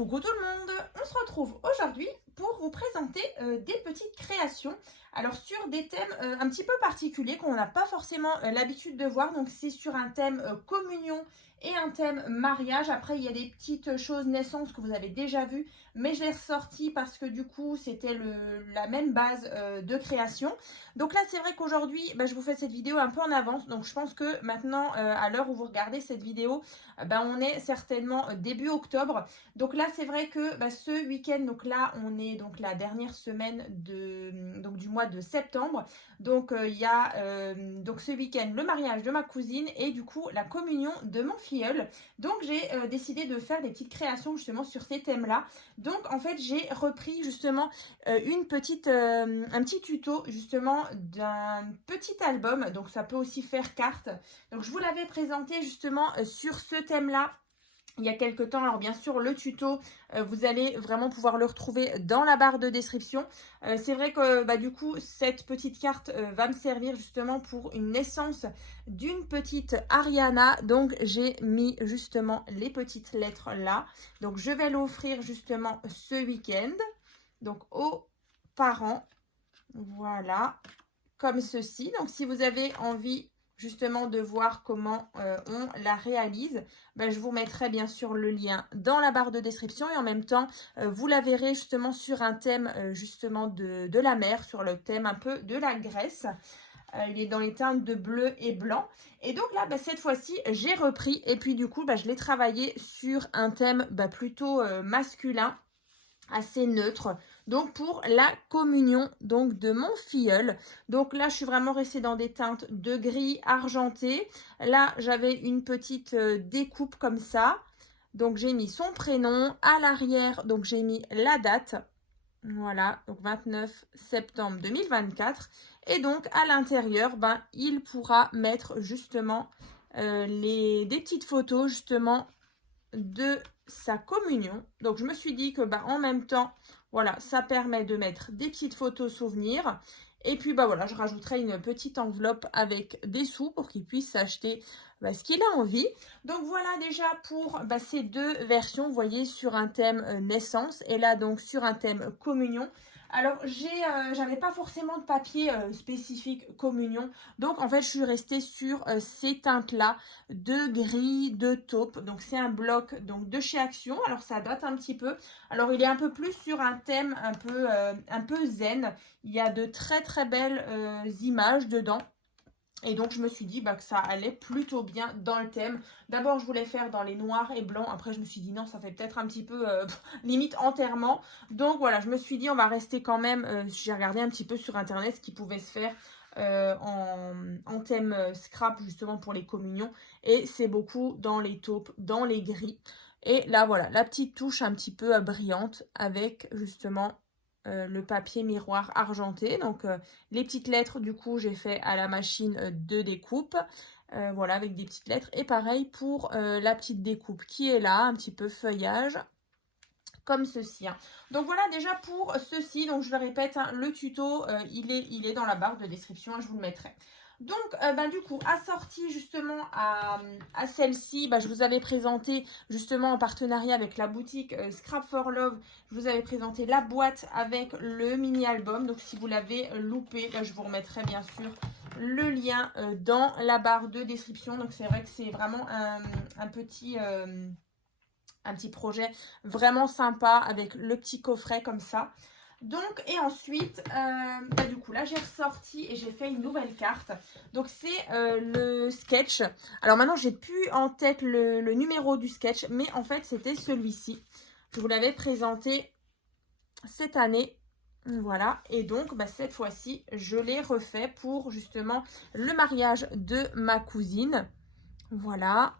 Coucou tout le monde, on se retrouve aujourd'hui pour vous présenter des petites créations. Alors sur des thèmes un petit peu particuliers qu'on n'a pas forcément l'habitude de voir. Donc c'est sur un thème communion et un thème mariage. Après il y a des petites choses naissances que vous avez déjà vues, mais je l'ai ressorti parce que du coup c'était la même base de création. Donc là c'est vrai qu'aujourd'hui je vous fais cette vidéo un peu en avance. Donc je pense que maintenant à l'heure où vous regardez cette vidéo, on est certainement début octobre. Donc là c'est vrai que ce week-end, donc là on est donc la dernière semaine du mois de septembre. Donc il y a donc ce week-end le mariage de ma cousine et du coup la communion de mon filleul. Donc j'ai décidé de faire des petites créations justement sur ces thèmes là. Donc en fait j'ai repris justement un petit tuto justement d'un petit album. Donc ça peut aussi faire carte. Donc je vous l'avais présenté justement sur ce thème là il y a quelques temps. Alors bien sûr le tuto vous allez vraiment pouvoir le retrouver dans la barre de description. C'est vrai que du coup cette petite carte va me servir justement pour une naissance d'une petite Ariana. Donc j'ai mis justement les petites lettres là. Donc je vais l'offrir justement ce week-end donc aux parents, voilà, comme ceci. Donc si vous avez envie justement de voir comment on la réalise, je vous mettrai bien sûr le lien dans la barre de description et en même temps vous la verrez justement sur un thème justement de la mer, sur le thème un peu de la Grèce. Il est dans les teintes de bleu et blanc. Et donc là, cette fois-ci, j'ai repris et puis du coup, je l'ai travaillé sur un thème plutôt masculin, assez neutre, donc pour la communion donc de mon filleul. Donc là je suis vraiment restée dans des teintes de gris argenté. Là j'avais une petite découpe comme ça, donc j'ai mis son prénom à l'arrière, donc j'ai mis la date, voilà, donc 29 septembre 2024. Et donc à l'intérieur il pourra mettre justement des petites photos justement de sa communion. Donc je me suis dit que en même temps, voilà, ça permet de mettre des petites photos souvenirs. Et puis voilà, je rajouterai une petite enveloppe avec des sous pour qu'il puisse s'acheter ce qu'il a envie. Donc voilà déjà pour ces deux versions, vous voyez, sur un thème naissance et là donc sur un thème communion. Alors j'avais pas forcément de papier spécifique communion, donc en fait je suis restée sur ces teintes là de gris, de taupe. Donc c'est un bloc donc de chez Action. Alors ça date un petit peu. Alors il est un peu plus sur un thème un peu zen. Il y a de très très belles images dedans. Et donc, je me suis dit que ça allait plutôt bien dans le thème. D'abord, je voulais faire dans les noirs et blancs. Après, je me suis dit non, ça fait peut-être un petit peu limite enterrement. Donc, voilà, je me suis dit on va rester quand même. J'ai regardé un petit peu sur Internet ce qui pouvait se faire en thème scrap justement pour les communions. Et c'est beaucoup dans les taupes, dans les gris. Et là, voilà, la petite touche un petit peu brillante avec justement le papier miroir argenté. Donc les petites lettres du coup j'ai fait à la machine de découpe, voilà, avec des petites lettres. Et pareil pour la petite découpe qui est là, un petit peu feuillage comme ceci. Donc voilà déjà pour ceci. Donc je le répète, le tuto il est dans la barre de description, je vous le mettrai. Donc, du coup, assorti justement à celle-ci, je vous avais présenté justement en partenariat avec la boutique Scrap for Love, je vous avais présenté la boîte avec le mini-album. Donc, si vous l'avez loupé, là, je vous remettrai bien sûr le lien dans la barre de description. Donc, c'est vrai que c'est vraiment un petit projet vraiment sympa avec le petit coffret comme ça. Donc, et ensuite, du coup, là, j'ai ressorti et j'ai fait une nouvelle carte. Donc, c'est le sketch. Alors, maintenant, j'ai plus en tête le numéro du sketch, mais en fait, c'était celui-ci. Je vous l'avais présenté cette année. Voilà. Et donc, cette fois-ci, je l'ai refait pour, justement, le mariage de ma cousine. Voilà.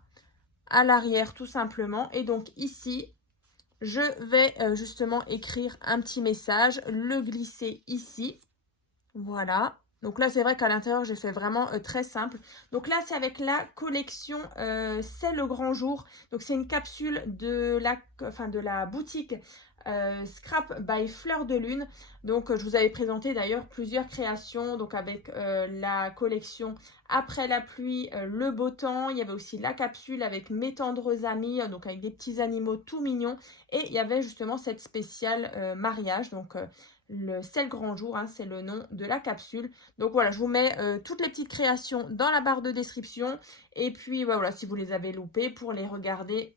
À l'arrière, tout simplement. Et donc, ici, je vais justement écrire un petit message, le glisser ici. Voilà. Donc là, c'est vrai qu'à l'intérieur, j'ai fait vraiment très simple. Donc là, c'est avec la collection C'est le grand jour. Donc c'est une capsule de la boutique Scrap by Fleur de Lune. Donc je vous avais présenté d'ailleurs plusieurs créations, donc avec la collection Après la pluie, le beau temps. Il y avait aussi la capsule avec Mes tendres amis, donc avec des petits animaux tout mignons. Et il y avait justement cette spéciale mariage, donc c'est le grand jour, hein, c'est le nom de la capsule. Donc voilà, je vous mets toutes les petites créations dans la barre de description. Et puis bah, voilà, si vous les avez loupées, pour les regarder.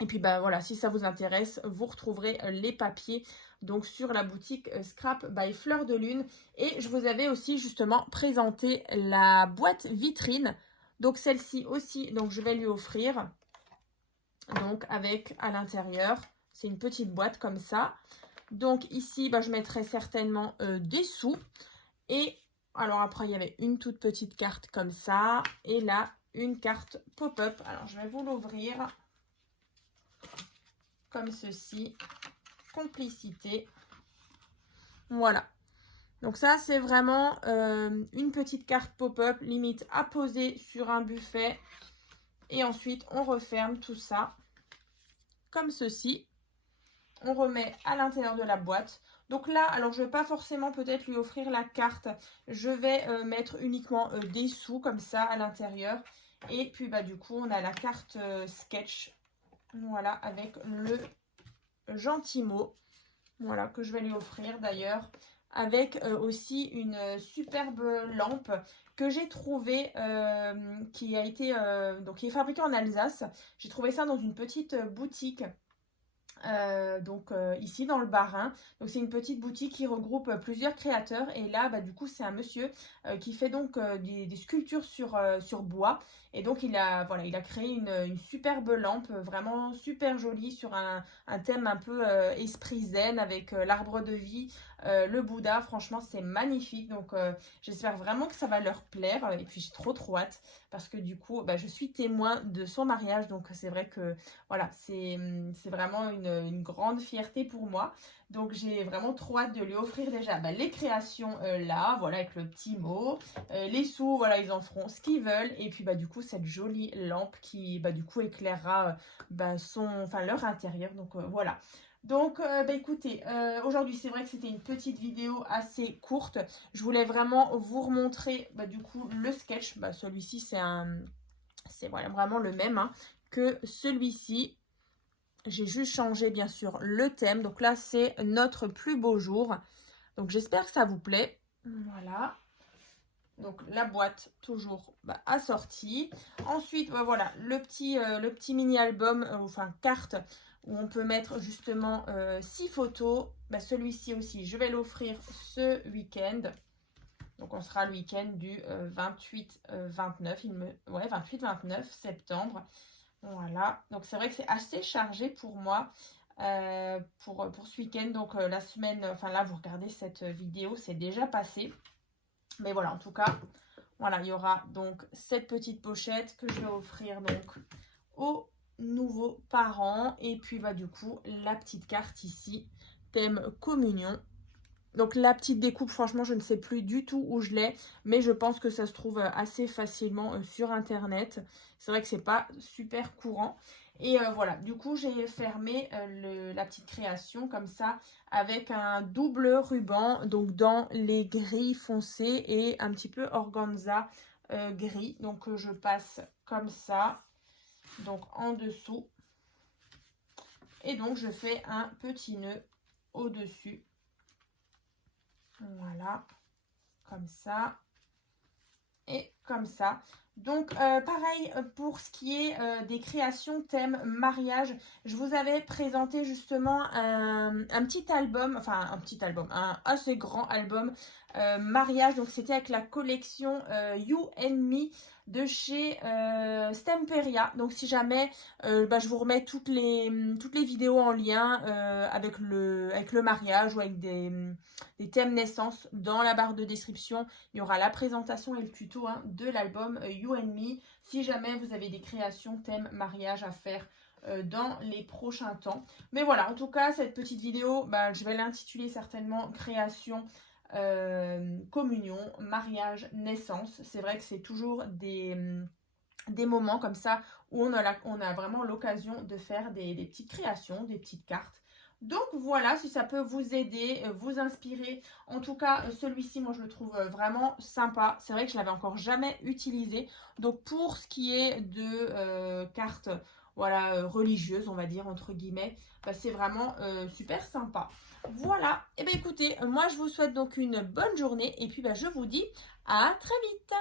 Et puis bah voilà, si ça vous intéresse, vous retrouverez les papiers donc sur la boutique Scrap by Fleur de Lune. Et je vous avais aussi justement présenté la boîte vitrine. Donc celle-ci aussi, donc je vais lui offrir. Donc avec à l'intérieur, c'est une petite boîte comme ça. Donc ici, bah, je mettrai certainement des sous. Et alors après, il y avait une toute petite carte comme ça. Et là, une carte pop-up. Alors je vais vous l'ouvrir comme ceci. Complicité. Voilà. Donc ça, c'est vraiment une petite carte pop-up, limite à poser sur un buffet. Et ensuite, on referme tout ça comme ceci. On remet à l'intérieur de la boîte. Donc là, alors je ne vais pas forcément peut-être lui offrir la carte. Je vais mettre uniquement des sous comme ça à l'intérieur. Et puis bah du coup, on a la carte sketch. Voilà, avec le gentil mot. Voilà, que je vais lui offrir d'ailleurs. Avec aussi une superbe lampe que j'ai trouvée, qui a été donc qui est fabriquée en Alsace. J'ai trouvé ça dans une petite boutique. Ici dans le Bas-Rhin. Donc c'est une petite boutique qui regroupe plusieurs créateurs. Et là, bah, du coup, c'est un monsieur qui fait donc des sculptures sur bois. Et donc il a créé une superbe lampe, vraiment super jolie, sur un thème un peu esprit zen, avec l'arbre de vie, le Bouddha. Franchement, c'est magnifique. Donc j'espère vraiment que ça va leur plaire. Et puis j'ai trop hâte, parce que du coup, bah, je suis témoin de son mariage. Donc c'est vrai que voilà, c'est vraiment une grande fierté pour moi. Donc j'ai vraiment trop hâte de lui offrir déjà les créations là, voilà, avec le petit mot. Les sous, voilà, ils en feront ce qu'ils veulent. Et puis bah du coup, cette jolie lampe qui bah du coup éclairera leur intérieur. Donc voilà. Donc écoutez, aujourd'hui c'est vrai que c'était une petite vidéo assez courte. Je voulais vraiment vous remontrer du coup le sketch. Celui-ci c'est voilà, vraiment le même hein, que celui-ci. J'ai juste changé bien sûr le thème. Donc là, c'est notre plus beau jour. Donc j'espère que ça vous plaît. Voilà. Donc la boîte toujours assortie. Ensuite, voilà, le petit mini-album, enfin carte, où on peut mettre justement 6 photos. Celui-ci aussi, je vais l'offrir ce week-end. Donc on sera le week-end du 28-29 septembre. Voilà, donc c'est vrai que c'est assez chargé pour moi pour ce week-end. Donc la semaine, enfin là vous regardez cette vidéo, c'est déjà passé. Mais voilà, en tout cas, voilà, il y aura donc cette petite pochette que je vais offrir donc aux nouveaux parents. Et puis du coup, la petite carte ici, thème communion. Donc la petite découpe, franchement, je ne sais plus du tout où je l'ai, mais je pense que ça se trouve assez facilement sur internet. C'est vrai que c'est pas super courant. Et voilà, du coup, j'ai fermé la petite création comme ça, avec un double ruban, donc dans les gris foncés et un petit peu organza gris. Donc je passe comme ça, donc en dessous. Et donc je fais un petit nœud au-dessus. Voilà, comme ça et comme ça. Donc pareil pour ce qui est des créations thème mariage, je vous avais présenté justement un petit album, enfin un assez grand album mariage. Donc c'était avec la collection You and Me de chez Stemperia. Donc si jamais je vous remets toutes les vidéos en lien avec le mariage ou avec des thèmes naissance dans la barre de description. Il y aura la présentation et le tuto de l'album You and Me, si jamais vous avez des créations thème mariage à faire dans les prochains temps. Mais voilà, en tout cas, cette petite vidéo, je vais l'intituler certainement création communion, mariage, naissance. C'est vrai que c'est toujours des moments comme ça où on a vraiment l'occasion de faire des petites créations, des petites cartes. Donc voilà, si ça peut vous aider, vous inspirer. En tout cas, celui-ci, moi, je le trouve vraiment sympa. C'est vrai que je l'avais encore jamais utilisé. Donc pour ce qui est de cartes, voilà, religieuses, on va dire, entre guillemets, bah, c'est vraiment super sympa. Voilà, et bien écoutez, moi je vous souhaite donc une bonne journée et puis bah, je vous dis à très vite.